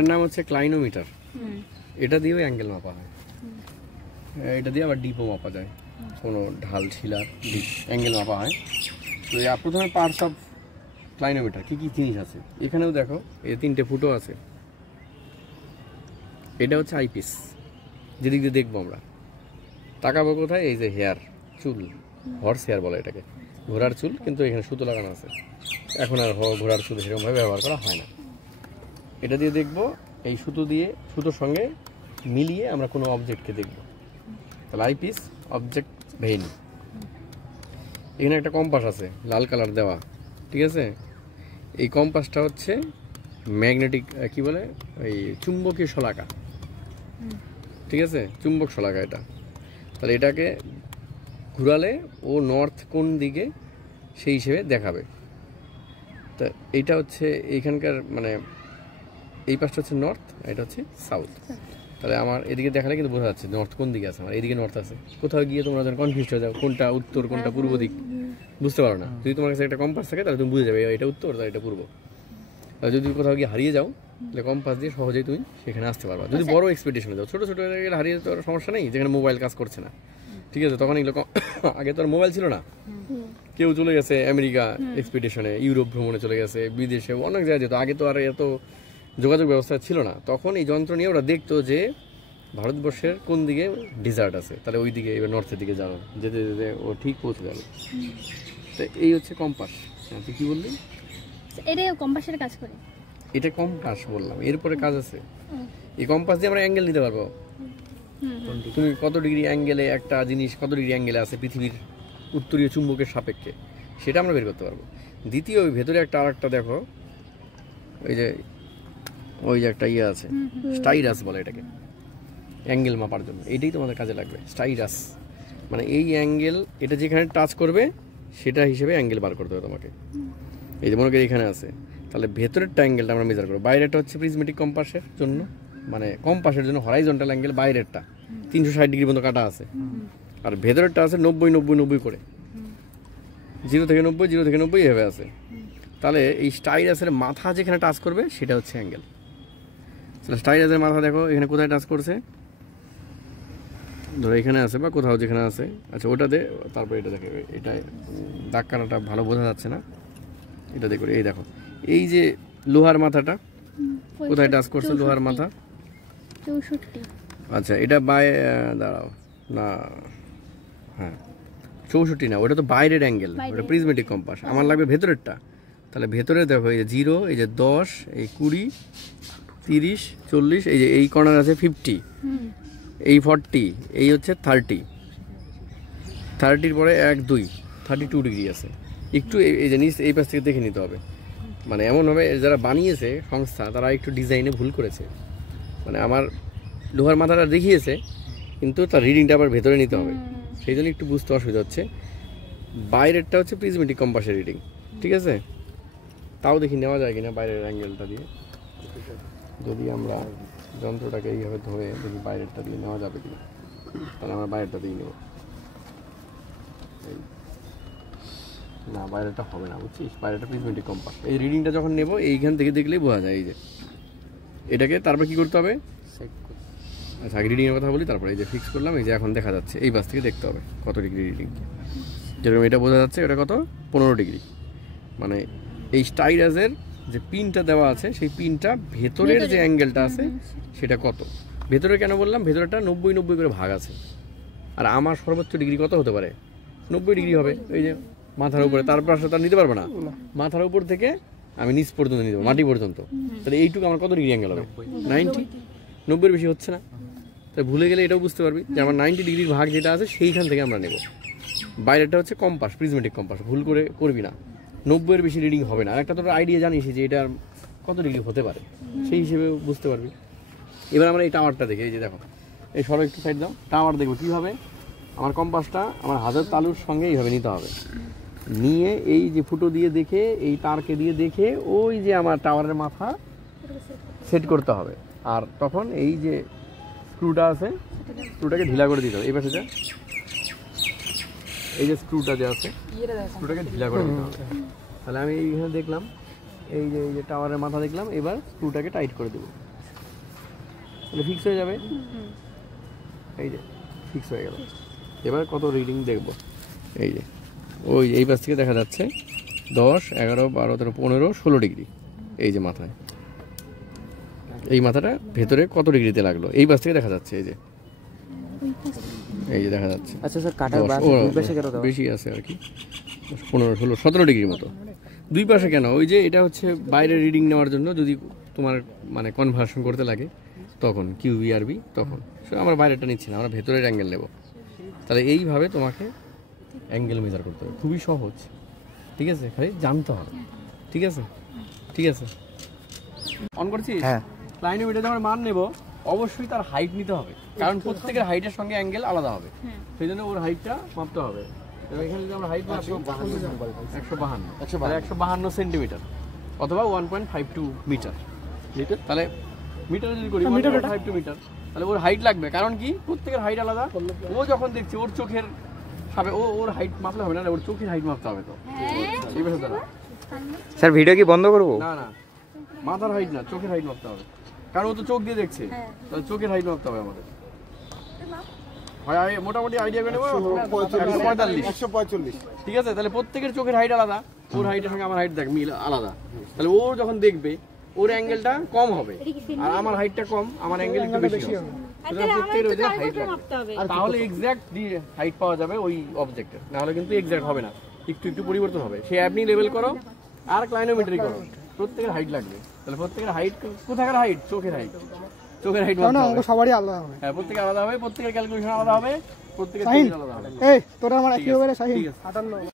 এর নাম হচ্ছে ক্লাইনোমিটার। এটা দিয়েও অ্যাঙ্গেল মাপা হয়, এটা দিয়ে আবার ডিপও মাপা যায়, কোনো ঢাল শিলার অ্যাঙ্গেল মাপা হয়। তো প্রথমে পার্টস অফ ক্লাইনোমিটার কী কী জিনিস আছে এখানেও দেখো, এই তিনটে ফুটো আছে। এটা হচ্ছে আইপিস, যেদিক দিয়ে দেখবো আমরা। তাকাবো কোথায়? এই যে হেয়ার, চুল, হর্স হেয়ার বলে এটাকে, ঘোড়ার চুল, কিন্তু এখানে সুতো লাগানো আছে। এখন আর ঘোড়ার চুল সেরকমভাবে ব্যবহার করা হয় না। এটা দিয়ে দেখব, এই সুতো দিয়ে, সুতোর সঙ্গে মিলিয়ে আমরা কোনো অবজেক্টকে দেখব। তাহলে আইপিস, অবজেক্ট, ভেইন। এখানে একটা কম্পাস আছে লাল কালার দেওয়া, ঠিক আছে? এই কম্পাসটা হচ্ছে ম্যাগনেটিক, কি বলে, এই চুম্বকীয় শলাকা, ঠিক আছে? চুম্বক শলাকা এটা। তাহলে এটাকে ঘুরালে ও নর্থ কোন দিকে সেই হিসেবে দেখাবে। তা এইটা হচ্ছে এইখানকার, মানে এই পাশটা হচ্ছে নর্থ, এটা হচ্ছে সাউথ। তাহলে আমার এদিকে দেখালে কিন্তু বোঝা যাচ্ছে নর্থ কোন দিকে আছে। আমার এইদিকে নর্থ আছে। কোথাও গিয়ে তোমরা যখন কনফিউজ হয়ে যাও কোনটা উত্তর কোনটা পূর্ব দিক বুঝতে পারো না, যদি তোমার কাছে একটা কম্পাস থাকে তাহলে তুমি বুঝে যাবে এটা উত্তর আর এটা পূর্ব। আর যদি কোথাও গিয়ে হারিয়ে যাও তাহলে কম্পাস দিয়ে সহজেই তুমি সেখানে আসতে পারবা। যদি বড় এক্সপেডিশনে যাও, ছোট ছোট জায়গায় হারিয়ে যাওয়ার সমস্যা নেই, যেখানে মোবাইল কাজ করছে না, ঠিক আছে? তখন এগুলো আগে তো আর মোবাইল ছিল না, কেউ চলে গেছে আমেরিকা এক্সপেডিশনে, ইউরোপ ভ্রমণে চলে গেছে, বিদেশে অনেক জায়গায় যেত। আগে তো আর এত যোগাযোগ ব্যবস্থা ছিল না। তখন এই যন্ত্র নিয়ে ওরা দেখতো যে ভারতবর্ষের কোন দিকে ডিজার্ট আছে, তাহলে ওই দিকে, এবার নর্থের দিকে যাবে, যেতে যেতে ও ঠিক পৌঁছে যাবে। তো এই হচ্ছে কম্পাস। তুই কি বললি? এটা কম্পাসের কাজ করে। এটা কম্পাস বললাম, এরপরে কাজ আছে। এই কম্পাস দিয়ে আমরা অ্যাঙ্গেল নিতে পারবো। তুমি কত ডিগ্রি অ্যাঙ্গেলে একটা জিনিস, কত ডিগ্রি অ্যাঙ্গেলে আছে পৃথিবীর উত্তরীয় চুম্বকের সাপেক্ষে, সেটা আমরা বের করতে পারবো। দ্বিতীয়, ওই ভেতরে একটা আরেকটা দেখো, ওই যে একটা ইয়ে আছে, স্টাইরাস বলে এটাকে, অ্যাঙ্গেল মাপার জন্য। এটাই তোমাদের কাজে লাগবে, স্টাইরাস। মানে এই অ্যাঙ্গেল, এটা যেখানে টাচ করবে সেটা হিসেবে অ্যাঙ্গেল বার করতে হবে তোমাকে। এই যে মনে করি এখানে আছে, তাহলে ভেতরেরটা অ্যাঙ্গেলটা আমরা মেজার করবো। বাইরেটা হচ্ছে প্রিজমেটিক কম্পাসের জন্য, মানে কম্পাসের জন্য হরাইজন্টাল অ্যাঙ্গেল বাইরেরটা 360 ডিগ্রি পর্যন্ত কাটা আছে, আর ভেতরেরটা আছে 90-90-90 করে, 0 থেকে 90, 0 থেকে 90 এভাবে আছে। তাহলে এই স্টাইরাসের মাথা যেখানে টাচ করবে সেটা হচ্ছে অ্যাঙ্গেল। তাহলে স্টাইরাসের মাথা দেখো এখানে কোথায় টাচ করছে, ধরো এখানে আছে বা কোথাও যেখানে আছে, আচ্ছা ওটাতে, তারপরে এটা দেখো, এটা দাগ কাটাটা ভালো বোঝা যাচ্ছে না, এটা দেখো, এই দেখো এই যে লোহার মাথাটা কোথায় টাচ করছে, লোহার মাথা 64। আচ্ছা এটা দাঁড়াও না, হ্যাঁ 64 না, ওটা তো বাইরের অ্যাঙ্গেল, ওটা প্রিজমেটিক কম্পাস। আমার লাগবে ভেতরেরটা। তাহলে ভেতরে দেখো, এই যে 0, এই যে 10, এই 20, 30, 40, এই যে এই কর্নার আছে 50, এই 40, এই হচ্ছে 30 পরে 1, 2, 32 ডিগ্রি আছে। একটু এই জিনিস এই পাশ থেকে দেখে নিতে হবে, মানে এমনভাবে যারা বানিয়েছে সংস্থা তারা একটু ডিজাইনে ভুল করেছে। মানে আমার লোহার মাথাটা দেখিয়েছে, কিন্তু তার রিডিংটা আবার ভেতরে নিতে হবে, সেই জন্য একটু বুঝতে অসুবিধা হচ্ছে। বাইরেরটা হচ্ছে প্রিজমেটিক কম্পাসের রিডিং, ঠিক আছে? তাও দেখি নেওয়া যায় কিনা বাইরের অ্যাঙ্গেলটা দিয়ে। যদি আমরা যন্ত্রটাকে এইভাবে ধরে দেখি বাইরেরটা দিয়ে নেওয়া যাবে কিনা, তাহলে আমরা বাইরেরটা দিয়ে নেব। না, বাইরেটা হবে না, বুঝছিস? বাইরেটা প্রিজমেটিক কম্পাস। এই রিডিংটা যখন নেব এইখান থেকে দেখলেই বোঝা যায়। এই যে এটাকে তারপর কি করতে হবে, আচ্ছা আগে রিডিংয়ের কথা বলি, তারপরে এই যে ফিক্স করলাম। এই যে এখন দেখা যাচ্ছে, এই পাশ থেকে দেখতে হবে কত ডিগ্রি রিডিং। যেরকম এটা বোঝা যাচ্ছে, এটা কত, 15 ডিগ্রি। মানে এই স্টাইরাসের যে পিনটা দেওয়া আছে, সেই পিনটা ভেতরের যে অ্যাঙ্গেলটা আছে সেটা কত। ভেতরে কেন বললাম, ভেতরেটা 90-90 করে ভাগ আছে, আর আমার সর্বোচ্চ ডিগ্রি কত হতে পারে, 90 ডিগ্রি হবে। এই যে মাথার উপরে, তারপর আসলে তার নিতে পারবো না, মাথার উপর থেকে আমি নিচ পর্যন্ত নিতে পারবো, মাটি পর্যন্ত। তাহলে এইটুকু আমার কত ডিগ্রি অ্যাঙ্গেল হবে, 90, 90-এর বেশি হচ্ছে না। তাই ভুলে গেলে এটাও বুঝতে পারবি যে আমার 90 ডিগ্রির ভাগ যেটা আছে সেইখান থেকে আমরা নেব। বাইরেটা হচ্ছে কম্পাস, প্রিজমেটিক কম্পাস, ভুল করে করবি না, 90-এর বেশি রিডিং হবে না। আর একটা তোর আইডিয়া জানিস যে এটার কত ডিগ্রি হতে পারে, সেই হিসেবে বুঝতে পারবি। এবার আমরা এই টাওয়ারটা দেখি, এই যে দেখো, এই সরো একটু সাইড দাও, টাওয়ার দেখবো কীভাবে। আমার কম্পাসটা আমার হাতের তালুর সঙ্গে এইভাবে নিতে হবে, নিয়ে এই যে ফুটো দিয়ে দেখে, এই তারকে দিয়ে দেখে, ওই যে আমার টাওয়ারের মাথা সেট করতে হবে। আর তখন এই যে স্ক্রুটা আছে, স্ক্রুটাকে ঢিলা করে দিতে হবে। এই পাশে যা, এই যে স্ক্রুটা যে আছে, স্ক্রুটাকে ঢিলা করে দিতে হবে। তাহলে আমি এইখানে দেখলাম, এই যে টাওয়ারের মাথা দেখলাম, এবার স্ক্রুটাকে টাইট করে দেবো। এটা ফিক্স হয়ে যাবে, এই যে ফিক্স হয়ে গেল। এবার কত রিডিং দেখব, এই যে ওই এই পাশ থেকে দেখা যাচ্ছে 10, 11, 12, 13, 15, 16 ডিগ্রি। এই যে মাথায়, এই মাথাটা ভেতরে কত ডিগ্রিতে লাগলো এই পাশ থেকে দেখা যাচ্ছে, এই যে দেখা যাচ্ছে। আচ্ছা স্যার কাটার বেশি আছে আর কি, 15, 16, 17 ডিগ্রির মতো। দুই পাশে কেন, ওই যে এটা হচ্ছে বাইরে রিডিং নেওয়ার জন্য, যদি তোমার মানে কনভার্সন করতে লাগে তখন কিউবিআরবি, তখন আমরা বাইরেটা নিচ্ছি না, আমরা ভেতরের অ্যাঙ্গেল নেব। তাহলে এইভাবে তোমাকে অ্যাঙ্গেল মেজার করতে হবে, খুবই সহজ। ঠিক আছে, খালি জানতে হবে। ঠিক আছে, ঠিক আছে, অন করছিস? হ্যাঁ। ক্লাইনোমিটার যখন মান নেব অবশ্যই তার হাইট নিতে হবে, কারণ প্রত্যেকের হাইটের সঙ্গে অ্যাঙ্গেল আলাদা হবে, সেই জন্য ওর হাইটটা মাপতে হবে। এখানে যদি আমরা হাইট মাপি 152 সেন্টিমিটার অথবা 1.52 মিটার। তাহলে মিটারে যদি করি 1.52 মিটার, তাহলে ওর হাইট লাগবে। কারণ কি, প্রত্যেকের হাইট আলাদা। ও যখন দেখছে ওর চোখের সামনে ওর হাইট মাপলে হবে না, ওর চোখের হাইট মাপতে হবে। তো এই বিষয়টা স্যার ভিডিও কি বন্ধ করবো? না না, মাথার হাইট না, চোখের হাইট মাপতে হবে, কারণ ও তো চোখ দিয়ে দেখছে, তাহলে চোখের হাইট মাপতে হবে আমাদের। মোটামুটি আইডিয়া করে নেবো 145। ঠিক আছে, তাহলে প্রত্যেকের চোখের হাইট আলাদা, ওর হাইটের সঙ্গে আমার হাইট দেখ মিল আলাদা। তাহলে ও যখন দেখবে ওর অ্যাঙ্গেলটা কম হবে, আর আমার হাইটটা কম, আমার অ্যাঙ্গেল একটু বেশি হবে। প্রত্যেকের ওই হাইট লাগবে, তাহলে এক্সাক্ট হাইট পাওয়া যাবে ওই অবজেক্টের। না হলে কিন্তু এক্সাক্ট হবে না, একটু একটু পরিবর্তন হবে। সেই অ্যাপ নিয়ে লেভেল করো আর ক্লাইনোমেট্রি করো, প্রত্যেকের হাইট লাগবে। তাহলে প্রত্যেকের হাইট কোথাকার হাইট, চোখের হাইট, চোখের হাইট সবারই আলাদা হবে। হ্যাঁ, প্রত্যেকের আলাদা হবে, প্রত্যেকের ক্যালকুলেশন আলাদা হবে, প্রত্যেকের আলাদা হবে। এই তোরা আমার কি হবে রে? ঠিক আছে। 58